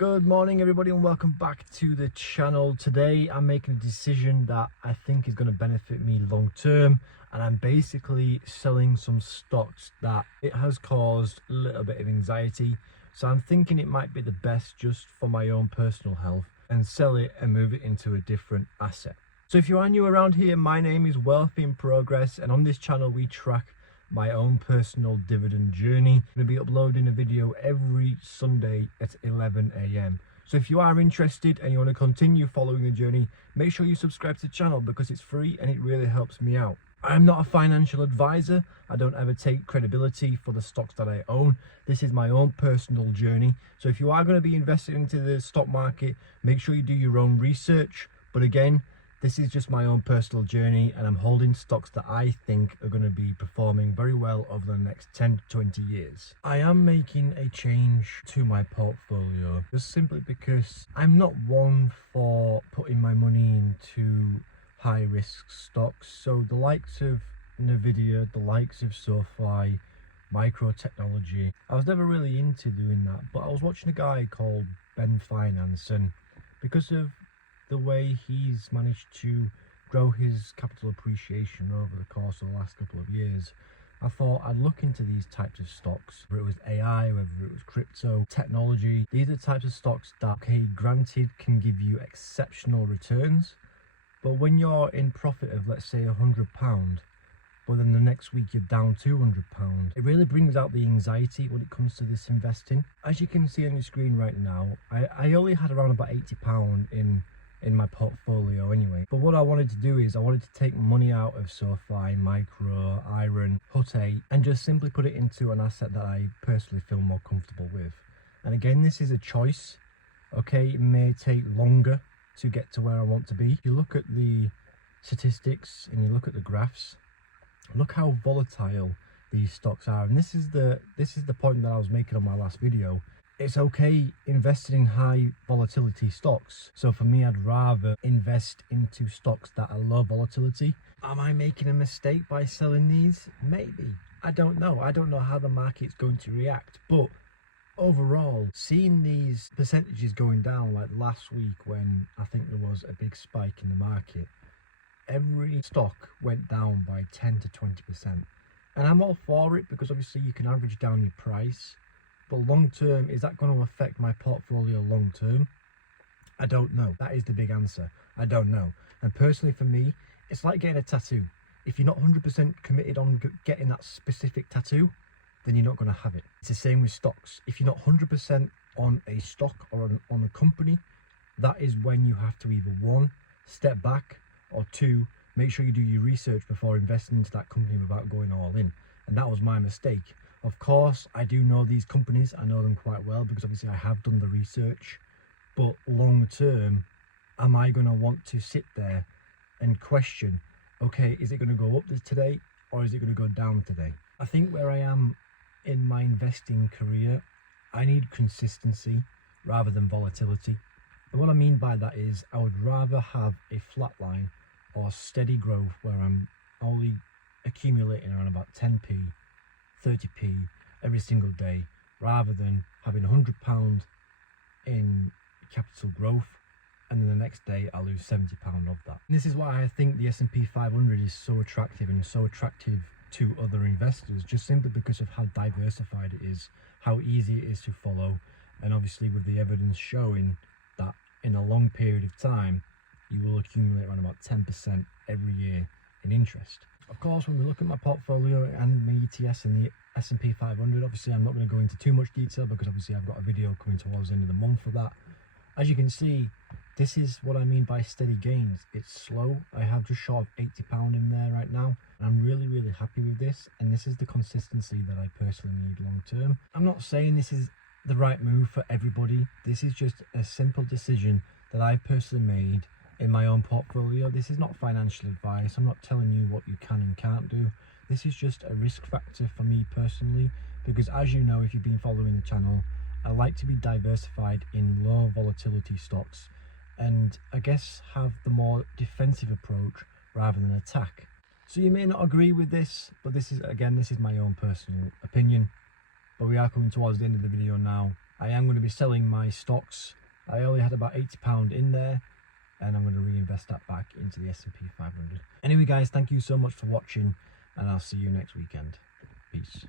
Good morning everybody and welcome back to the channel. Today I'm making a decision that I think is going to benefit me long term, and I'm basically selling some stocks that it has caused a little bit of anxiety. So I'm thinking it might be the best just for my own personal health and sell it and move it into a different asset. So if you are new around here, my name is Wealth in Progress, and on this channel we track my own personal dividend journey. I'm going to be uploading a video every Sunday at 11 AM. So if you are interested and you want to continue following the journey, make sure you subscribe to the channel because it's free and it really helps me out. I'm not a financial advisor. I don't ever take credibility for the stocks that I own. This is my own personal journey. So if you are going to be investing into the stock market, make sure you do your own research. But again, this is just my own personal journey, and I'm holding stocks that I think are going to be performing very well over the next 10 to 20 years. I am making a change to my portfolio just simply because I'm not one for putting my money into high risk stocks. So the likes of Nvidia, the likes of SoFi, micro technology, I was never really into doing that. But I was watching a guy called Ben Finance, and because of the way he's managed to grow his capital appreciation over the course of the last couple of years, I thought I'd look into these types of stocks, whether it was AI, whether it was crypto, technology. These are the types of stocks that, okay, granted, can give you exceptional returns, but when you're in profit of, let's say, £100, but then the next week you're down £200, it really brings out the anxiety when it comes to this investing. As you can see on your screen right now, I only had around about £80 in my portfolio anyway. But what I wanted to do is I wanted to take money out of SoFi, Micro, Iron, Hut 8, and just simply put it into an asset that I personally feel more comfortable with. And again, this is a choice. Okay, it may take longer to get to where I want to be. If you look at the statistics and you look at the graphs, look how volatile these stocks are. And this is the point that I was making on my last video. It's okay investing in high volatility stocks. So for me, I'd rather invest into stocks that are low volatility. Am I making a mistake by selling these? Maybe. I don't know. I don't know how the market's going to react. But overall, seeing these percentages going down, like last week when I think there was a big spike in the market, every stock went down by 10 to 20%. And I'm all for it because obviously you can average down your price. But long term, is that going to affect my portfolio long term? I don't know. That is the big answer. I don't know. And personally for me, it's like getting a tattoo. If you're not 100% committed on getting that specific tattoo, then you're not going to have it. It's the same with stocks. If you're not 100% on a stock or on a company, that is when you have to either one, step back, or two, make sure you do your research before investing into that company without going all in. And that was my mistake. Of course, I do know these companies. I know them quite well because obviously I have done the research. But long term, am I going to want to sit there and question, okay, is it going to go up today or is it going to go down today? I think where I am in my investing career, I need consistency rather than volatility. And what I mean by that is I would rather have a flat line or steady growth where I'm only accumulating around about 10p, 30p every single day, rather than having £100 in capital growth and then the next day I lose £70 of that. And this is why I think the S&P 500 is so attractive and so attractive to other investors, just simply because of how diversified it is, how easy it is to follow, and obviously with the evidence showing that in a long period of time you will accumulate around about 10% every year in interest. Of course, when we look at my portfolio and my ETS and the S&P 500, obviously I'm not going to go into too much detail because obviously I've got a video coming towards the end of the month for that. As you can see, this is what I mean by steady gains. It's slow. I have just short of £80 in there right now. And I'm really happy with this. And this is the consistency that I personally need long term. I'm not saying this is the right move for everybody. This is just a simple decision that I've personally made in my own portfolio. This is not financial advice. I'm not telling you what you can and can't do. This is just a risk factor for me personally, because as you know, if you've been following the channel, I like to be diversified in low volatility stocks and I guess have the more defensive approach rather than attack. So you may not agree with this, but this is my own personal opinion. But we are coming towards the end of the video now. I am going to be selling my stocks. I only had about £80 in there, and I'm going to reinvest that back into the S&P 500. Anyway guys, thank you so much for watching, and I'll see you next weekend. Peace.